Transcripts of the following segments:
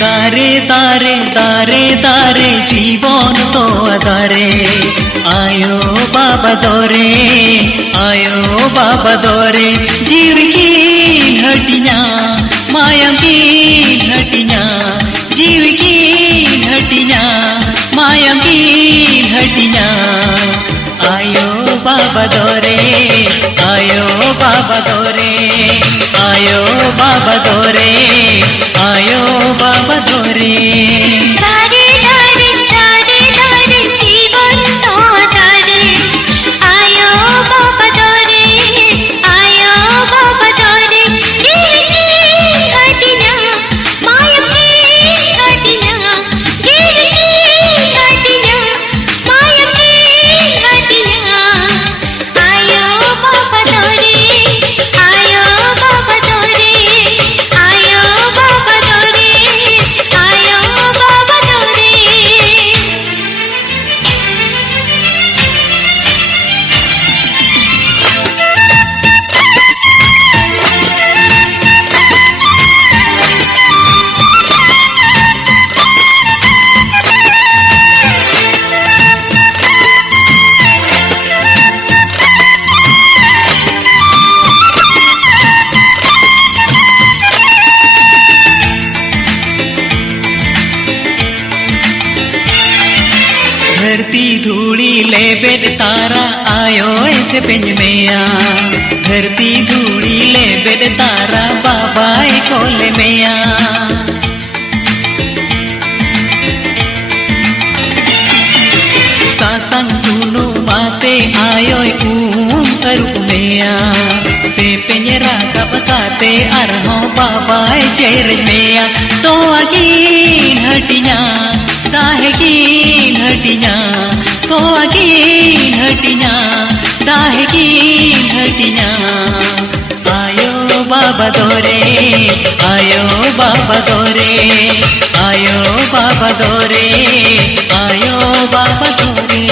दारे दारे दारे दारे जीवन तो आधारे आयो बाबा दोरे आयो बाबा दोरे जीव की हटिया माया की हटिया जीव की हटिया माया की हटिया आयो बाबा दोरे आयो बाबा दोरे आयो बाबा दोरे आयो बाबा दोरे दारे दारे दारे दारे जीवन तो दारे आयो बाबा दोरे आयो बाबा दोरे जीव की हटिया माया की हटिया जीव की हटिया माया की हटिया आयो बाबा दोरे आयो बाबा दोरे आयो बाबा दोरे आयो बाबा दोरे धरती धूड़ी ले बेद तारा आयो ऐसे पिंज में आ धरती धूड़ी ले बेद तारा बाबा कोले में आ सासंग सुनो बाते आयो अरुप में आ से पिंजरा का बताते अरहो बाबा चेर में आ तो अगीन हटिया दाहे की हटिया तो अगीन हटिया दाहे की हटिया आयो बाबा दोरे आयो बाबा दोरे आयो बाबा दोरे आयो बाबा दोरे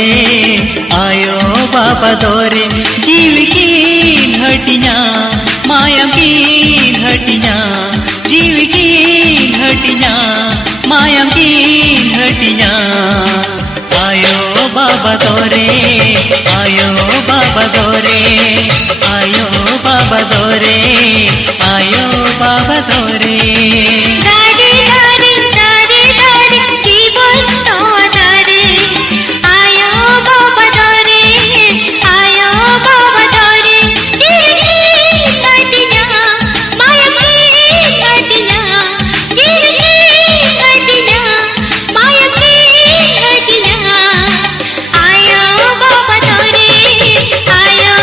आयो बाबा दोरे जीव की हटिया माया की हटिया जीव की हटिया माया की हटिया आयो बाबा दोरे आयो बाबा दोरे आयो बाबा दोरे आयो बाबा दोरे दारे दारे दारे दारे जीवन तो दारे आयो बाबा दोरे आयो बाबा दोरे जीव की हटिया माया की हटिया जीव की हटिया माया की हटिया आयो बाबा दोरे आयो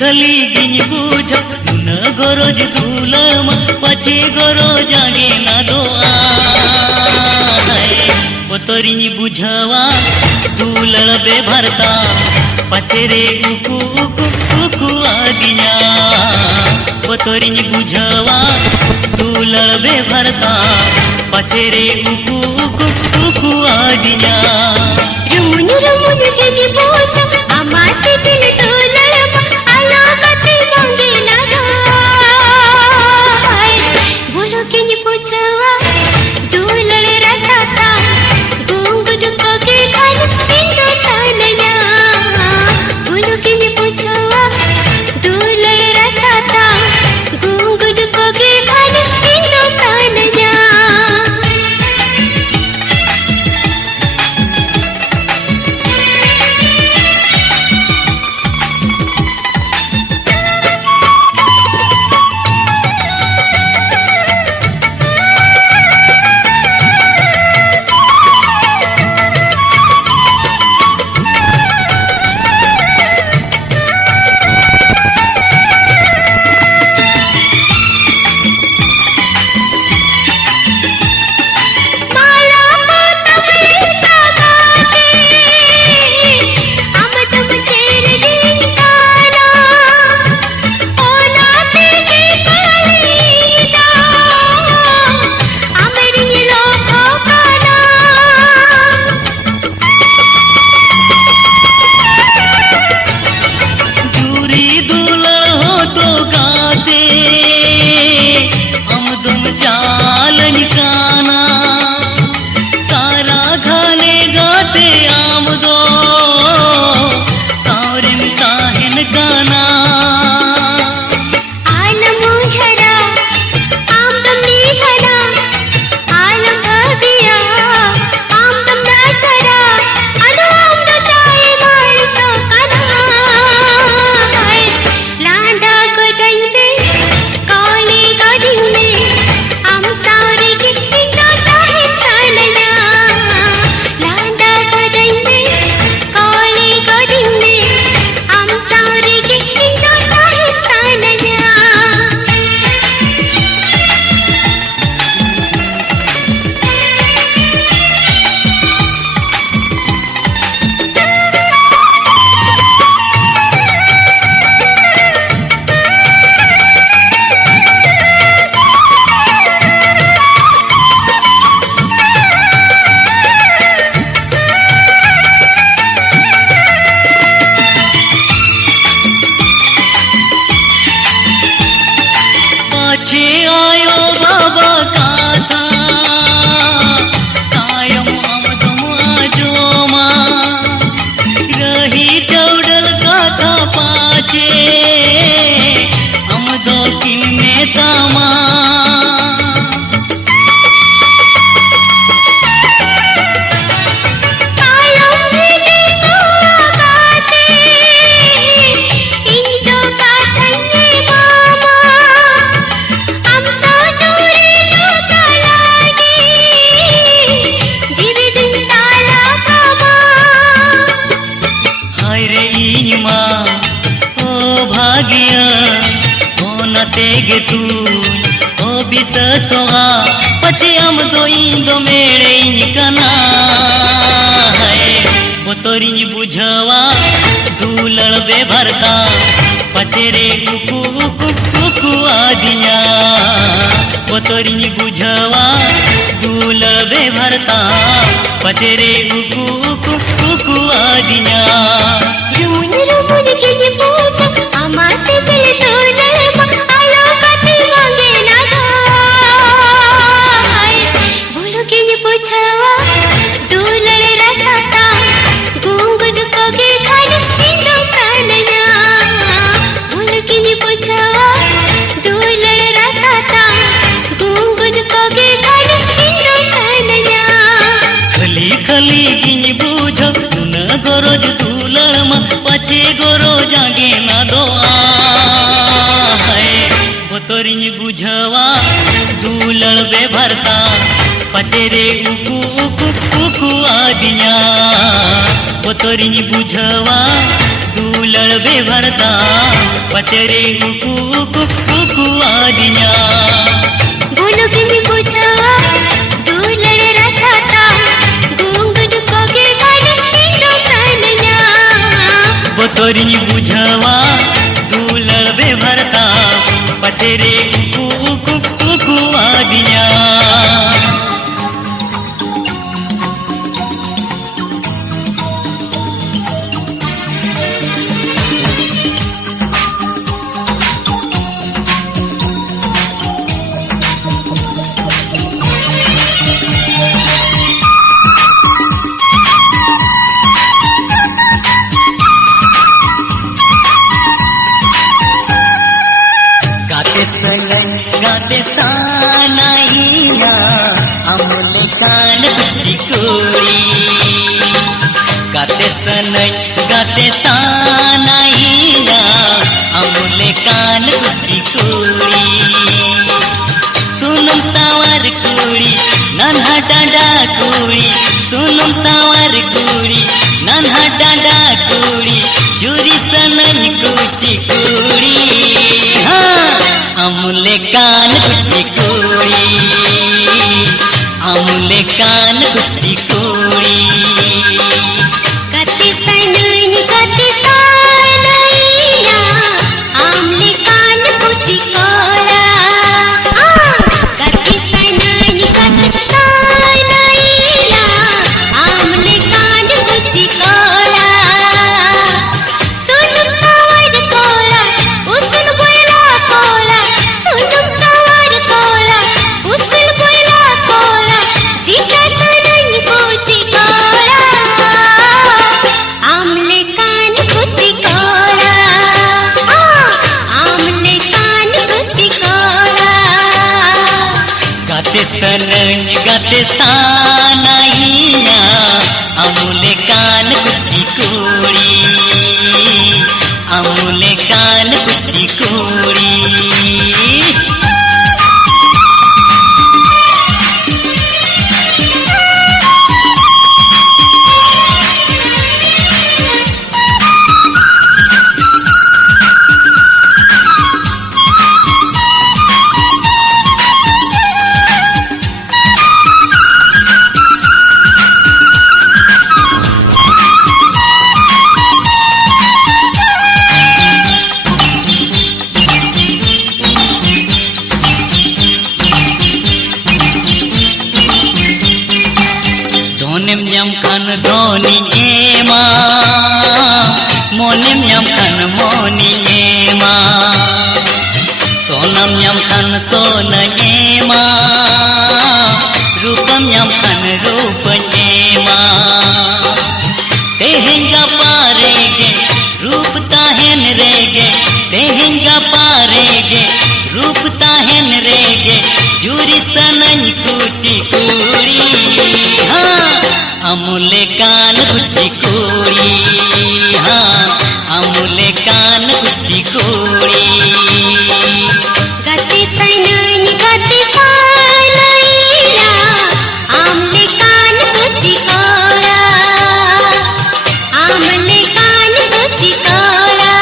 खली गिन बुझ नुन गरज दुलम पछे गरो जागे ना दो बोतरिन बुझवा दुलड़ बे भरता पछे रे उकु उकु उकु आदिया बोतरिन बुझवा दुलड़ बे भरता पछे रे उकु उकु उकु आदिया रुमुन रुमुन गिन बुझ आमासे दिल दुलड़म आलो कते मंगे ना दो बोलो गिन बुझवा दुलड़ रसाता गुंगु दुको के खान इंदो तानया बोलो गिन बुझवा दुलड़ रसाता गुंगु दुको के खान इंदो तानया पाछे आयो बाबा काथा कायम आमदम आजोमा रही चौड़ल काथा पाछे आमदो किन्ने तामा तेगे तू ओ बिस सोहा पछे हम दो इंदो मेरे इनकना है बोतरिन बुझवा दुलड़ बे भरता पछे रे उकु उकु उकु आदिया बोतरिन बुझवा दुलड़ बे भरता पछे रे उकु उकु उकु आदिया रुमुन रुमुन गिन बुझ आमासे दिल दुलड़म आलो कते मंगे ना दो बोलो गिन बुझवा दुलड़ रसाता गुंगु दुको के खान इंदो तानया बोलो गिन बुझवा दुलड़ रसाता गुंगु दुको के खान इंदो तानया खली खली गिन बुझ नुन गरज दुलड़म पछे गरो जागे ना दो बोतरिन बुझवा दुलड़ बे भरता पछे रे उकु उकु उकु आदिया बोतरिन बुझवा दुलड़ बे भरता पचरे उकु उकु उकु आदिया बोलो बिन बुझावा दुलड़ रथाता गुंगुन कोगे गाने इंदो सनया बतोरी बुझावा दुलड़ बे भरता पचरे उकु उकु उकु आदिया गाते सानाइया अमले कान बुच्ची कोड़ी गाते सनई गाते सानाइया अमले कान बुच्ची कोड़ी सुनम सावर कुड़ी नन्हा डांडा कुड़ी सुनम सावर कुड़ी नन्हा डांडा कुड़ी जुरी सनई कुची कुड़ी अमले कान गुच्ची कोड़ी अमले कान गुच्ची कोड़ी कते सनैया अमले कान गुच्ची कोड़ा कते सनैया अमले कान गुच्ची कोड़ा सुन सावर कोड़ा उसन बोला कोड़ा सुन सावर कोड़ा उसन बोला कोड़ा जीता सनैया गुच्ची कोड़ा अमले कान गुच्ची कोड़ा अमले कान गुच्ची कोड़ा गाते सनई गाते सानाइया अमले कान गुच्ची कोड़ी अमले कान गुच्ची कोड़ी धोनेम ᱧᱟᱢ खान धोनी एमा मोनेम ᱧᱟᱢ खान मोनी एमा सोनम ᱧᱟᱢ खान सोन एमा रूपम ᱧᱟᱢ खान रूप एमा तेहें गपा रेगे रूप ताहेन रेगे तेहें गपा रेगे रूप ताहेन रेगे जुरी सनई कुची कुड़ी अमले कान गुच्ची कोड़ी अमले कान गुच्ची कोड़ी गते सनैया अमले कान गुच्ची कोड़ा अमले कान गुच्ची कोड़ा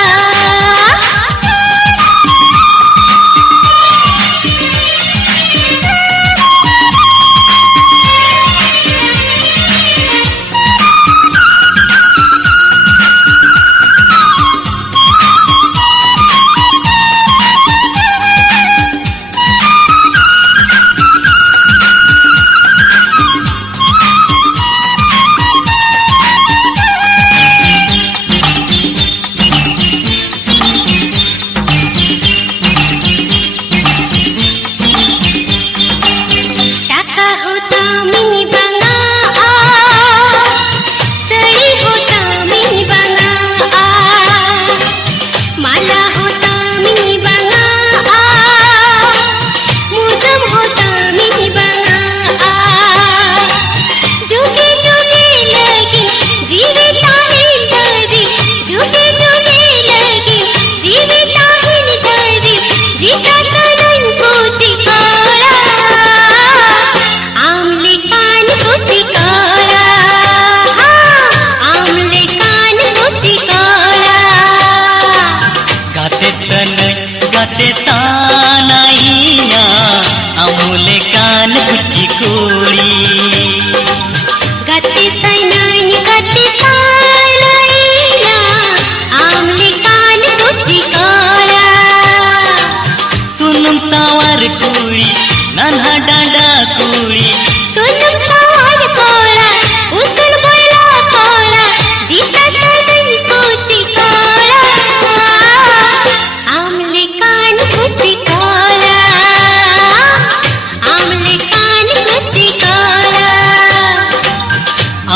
गते तानाइया अमूले कान कुची कुड़ी गते तानाइया अमूले कान कुची कोड़ा सुनुम सावर कुड़ी नन्हा डांडा कुड़ी सुनुम सावर कोड़ा उसल बोला कोड़ा जीता तानाई कुची कोड़ा अमूले कान कुची कोड़ा अमूले कान कुची कोड़ा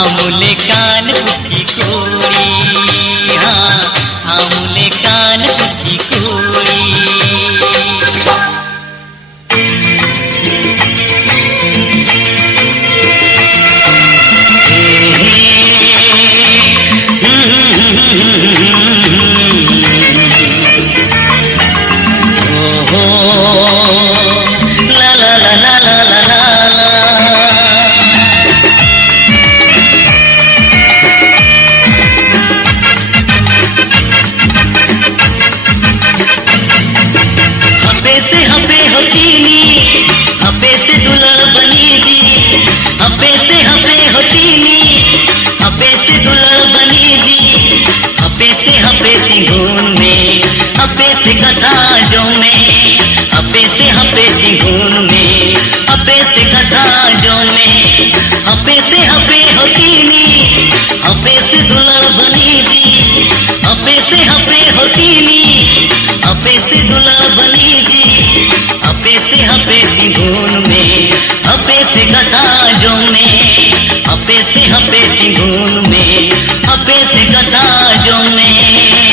अमूले कान कुची कुड़ी हाँ अमूले कान कुची कुड़ी कथा जो में अपे से हपे सिंगून में अपे से कथा जो में अपे से हपे होतीनी अपे से दुल्हन बनी जी अपे से हपे होतीनी अपे से दुल्हन बनी जी अपे से हपे सिंगून में अपे से कथा जो में अपे से हपे सिंगून में अपे से कथा जो में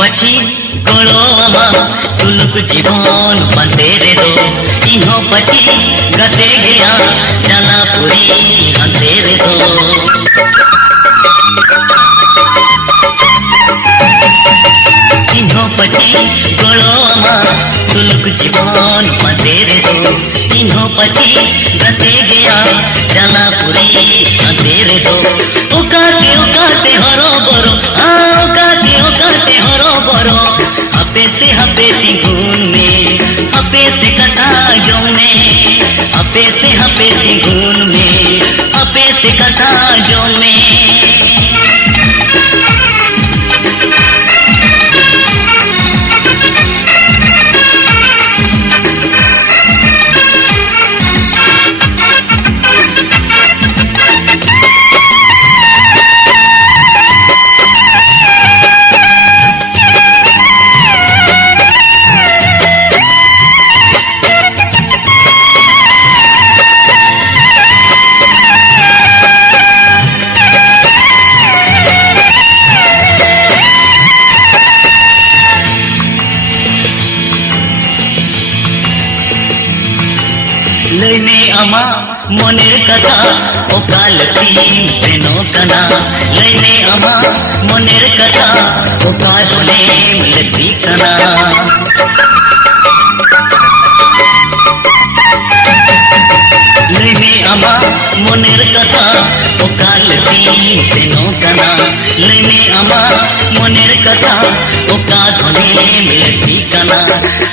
पछी गोड़ोमा सुलुक जीवन बंदेरे दो इहो पछी गते गया चला पूरी अंधेरे दो इहो पछी गोड़ोमा सुलुक जीवन बंदेरे दो इहो पछी गते गया चला पूरी अंधेरे दो उकाते हरो बरो उकाते हरो बरो अपे से हपे सिंगून में अपे से कथा जो में अपे से हपे सिंगून में अपे से कथा जो में लैने अमा मनेर कथा ओकाल तीन प्रेनो कना लैने अमा मनेर कथा ओकाल नेम लेती कना लैने अमा मनेर कथा ओकाल तीन प्रेनो कना लैने अमा मनेर कथा ओकाल नेम लेती कना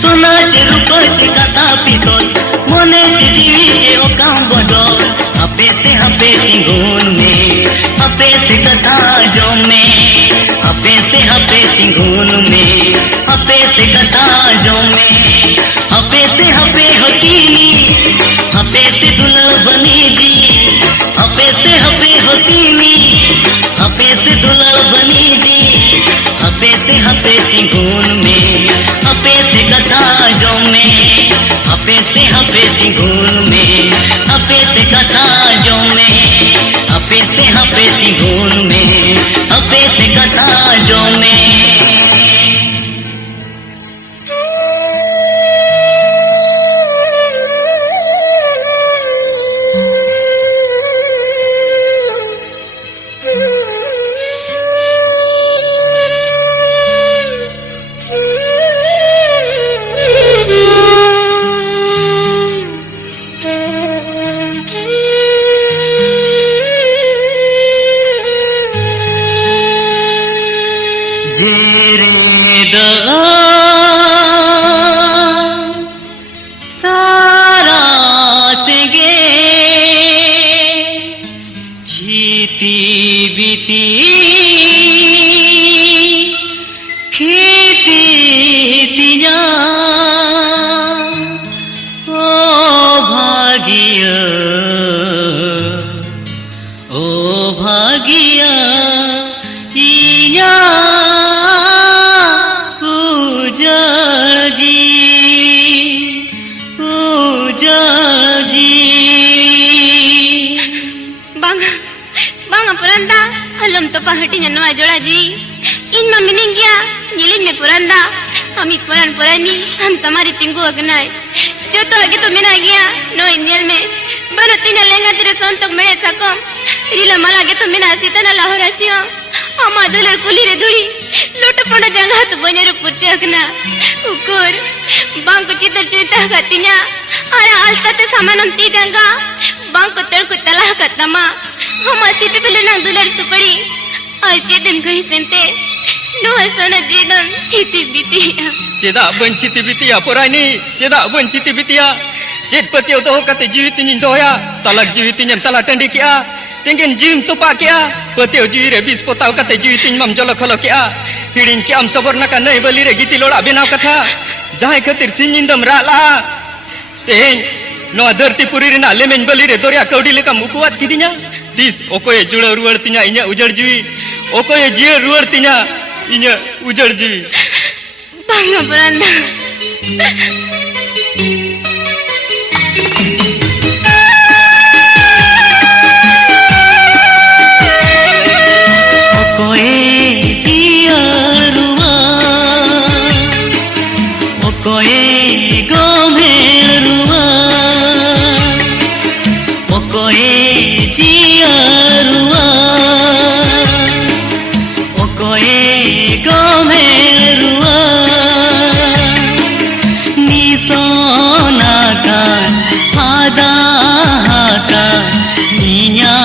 सोना चे रूपा चे कथा पितोल मने जीवी जे ओकाम बदल अपे से हपे सिंगून में अपे से कथा जो में अपे से हपे सिंगून में अपे से कथा जो में अपे से हपे होतीनी अपे से दुल्हन बनी जी अपे से हपे होतीनी अपे से दुल्हन बनी जी अपे से हपे सिंगून में अपे से कथा जो में हपे तिगुन में हपे से कथा जो में हपे तिगुन में हपे से कथा जो में pahatinya no ajola ji in mami ningia nyilin me puranda ami puran purani ham tamari tinggu agnai joto age to mena gya no injel me banatina lenga tire sontok mene sakom rila mala age to mena sitana lahorasio ama dole kulire duri loto pona janga to bonyeru purche agna ukur bangku citar cerita katinya ara alta te samananti janga bangku terku talah katama hama sipi pelenang dular supari Aljedem kau sente, no asana jedem citi bitia. Cedak ben citi bitia porani, cedak ben citi bitia. Ced petiau toh kata jiwi tinin doya, talak jiwi tinyam talak tandi kia. Tingin jim tupak kia, petiau jiwi rebis potau kata jiwi tin mam jolok kolok kia. Hirin kiam sabor nakan nai beli regiti lola benau kata. Jahai khatir sinjindam rala. Teheng no adarti puri rina lemen beli re doria kaudi lekam ukuat kidinya. Tis okoye jula ruar tinya inya ujar jiwi. Okoye jia ruar tinya inya ujar jiwi. Bangga beranda. Okoye jia ruar, okoye gome ruar, okoye jia ruar, okoye gome ruar, nisona kan ada kan ninya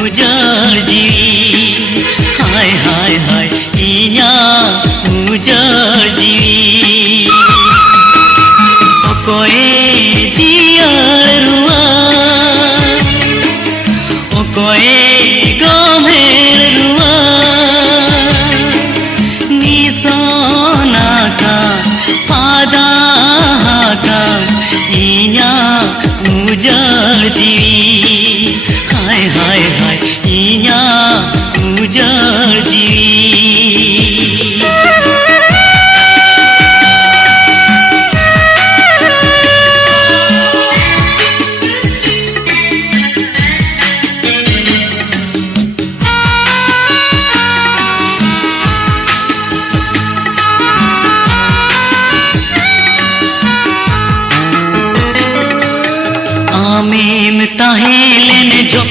ujar jiwi, hai hai hai ninya ujar jiwi, okoye jia ruar, okoye gome ruar, nisona kan pada kan inya ujar jiwi, hai hai hai inya ujar jiwi. आमीम ताहेलन जो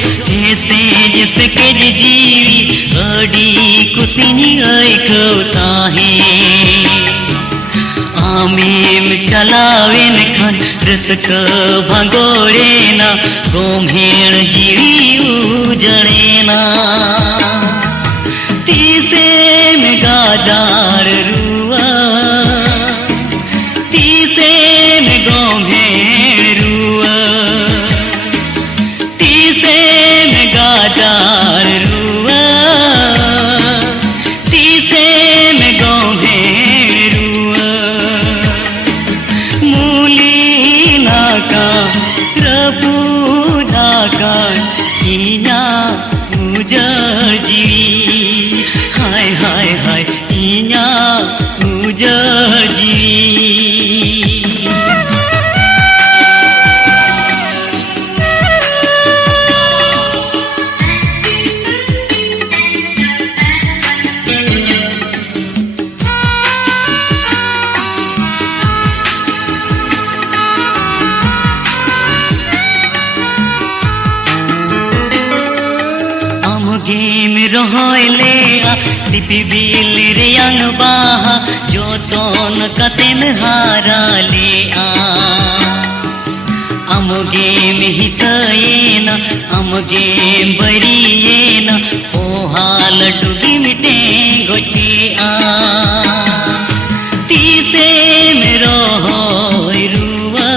ऐसे जिसके जीवी अड़ी कुसिनी आई को ताहे आमीम चलावेन खन रसक भगोरे ना गोमेण जीवी उजड़ेना तीसे में गाजार रुआ तीसे में गोमेण रुआ तीसे में गाजार रुआ तीसे में गोमेण रुआ मूली नाका रबू नाका इना उजर जीवी लिपि बिल रियांग बाहा जोतन कतेम हारा ले आ अमुगेम हितयेना अमुगेम बरियेना ओहाल डुगी मिटे गोटे आ तीसे मेरो रुआ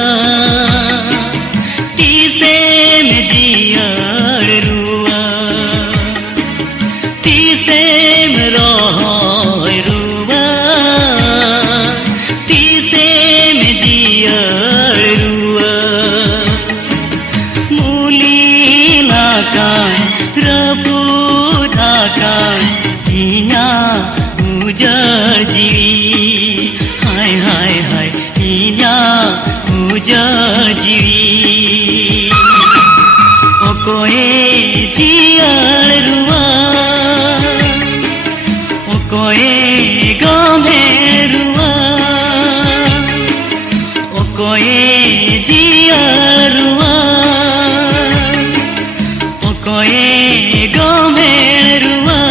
तीसे में जियर रुआ तीसे मेरो रुआ तीसे में जियर रुआ मूलीनाkan repudakan inya ujar diri hai hai hai inya ujar diri okoe jiar rua okoe game rua okoe jiar rua okoe game rua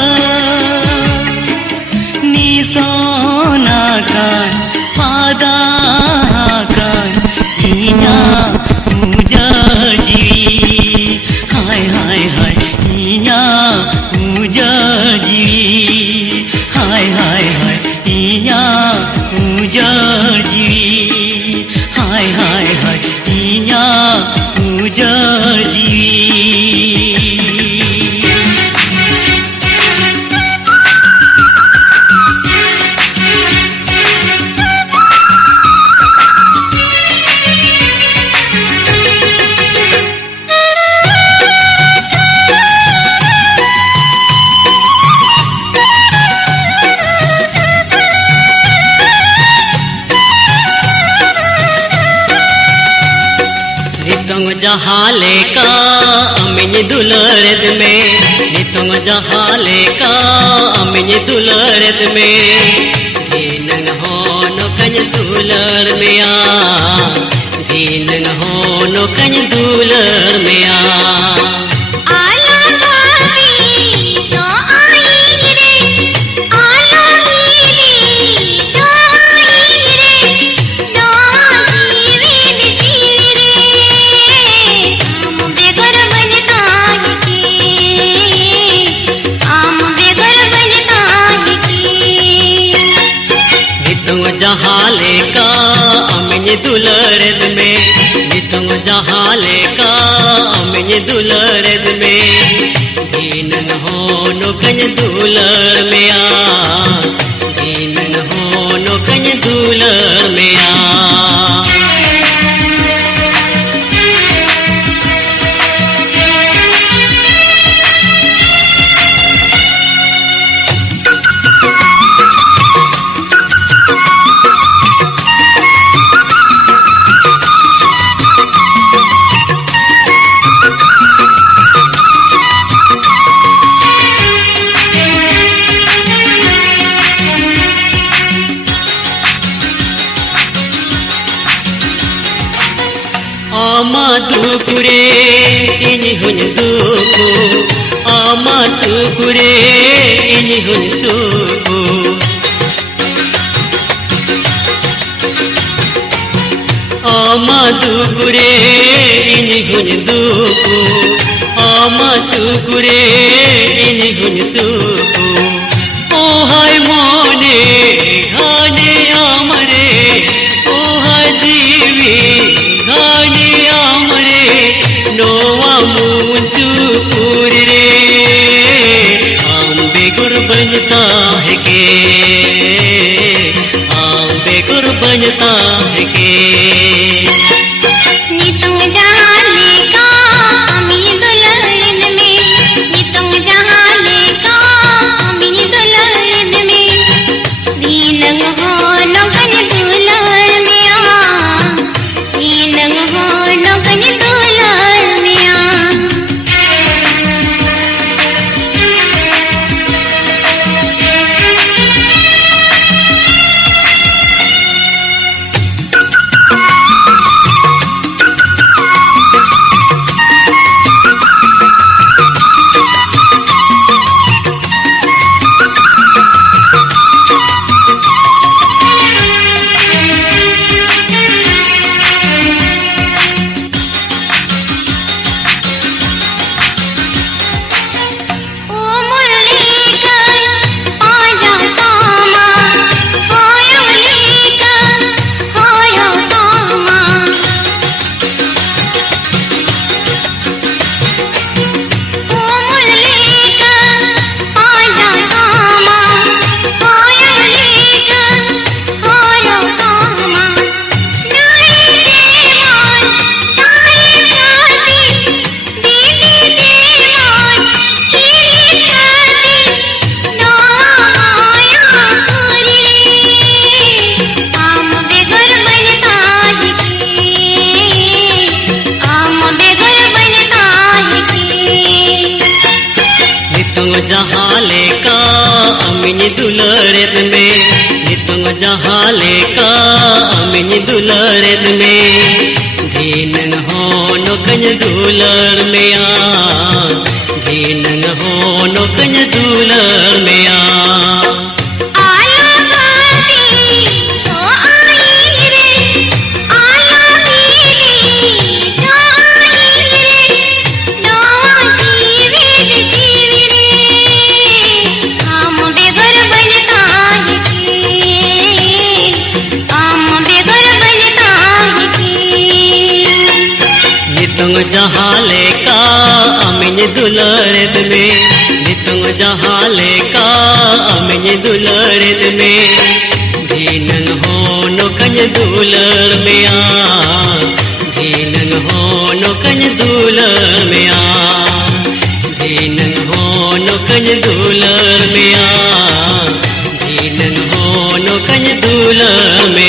nisonakan padakan inya ujar diri hai hai hai inya ujar diri hai hai hai inya ujar diri hai hai hai inya ujar diri नितंग जहाले का अमिनी दुलरद में नितंग जहाले का अमिनी दुलरद में धीनंग होनो कन दुलर में आ धीनंग होनो कन दुलर में आ आला भाभी जो आई रे आला हीरी जो आई रे नो जीवन जीवी रे आम बेघर बनता है की आम बेघर बनता है की नितंग जहाले का अमिनी दुलरद में नितंग जहाले का अमिनी दुलरद में धीनंग होनो कन दुलर में आ धीनंग होनो कन दुलर में आ ama dukure ini hun duku ama sukure ini hun suku ama dukure ini hun duku ama sukure ini hun suku oh hai mone ghane amare oh hai jivi ghane amare noa munchu puri re ambe gur बनता है के ambe gur बनता है के नितंग जहाले का अमिनी दुलरद में नितंग जहाले का अमिनी दुलरद में दीनंग होनो कन दुलर में आ दीनंग होनो कन दुलर में आ जहाँ लेका अमिन दुलरेद में धीनंग हो नोकन दुलर में धीनंग हो नोकन दुलर में जहाँ लेका अमिन दुलरेद में नितंग जहाँ लेका अमिन दुलरेद में धीनंग हो नोकन दुलर में धीनंग हो नोकन दुलर में धीनंग हो नोकन दुलर में धीनंग हो नोकन दुलर में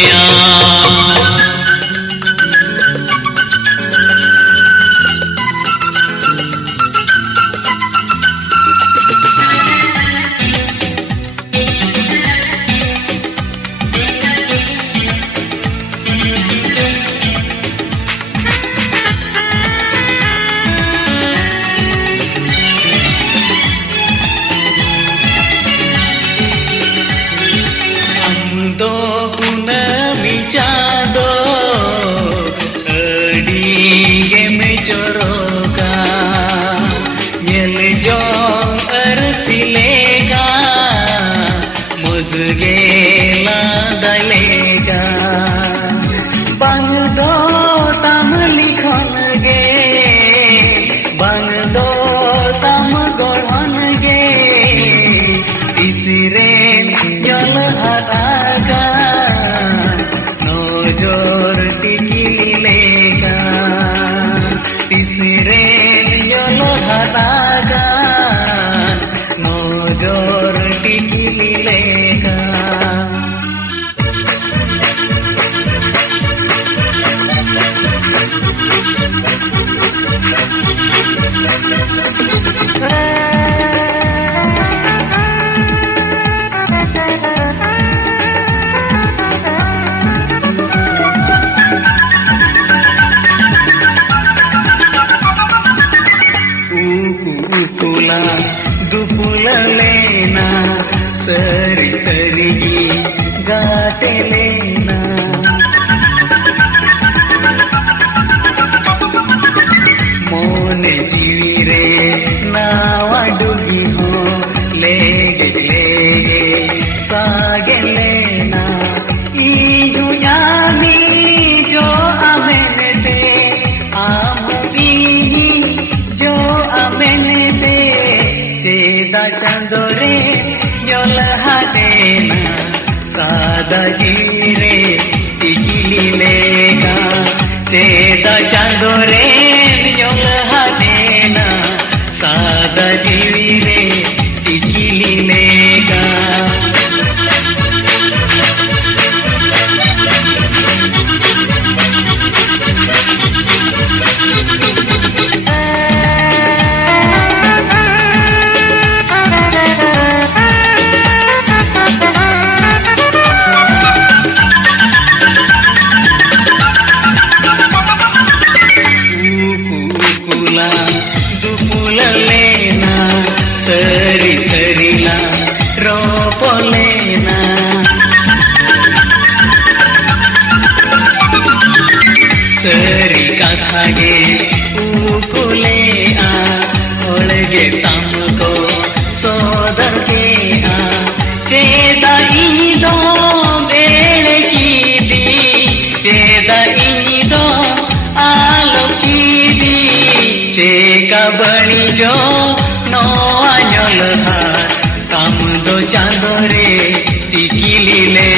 चांदोरे टिकिली ले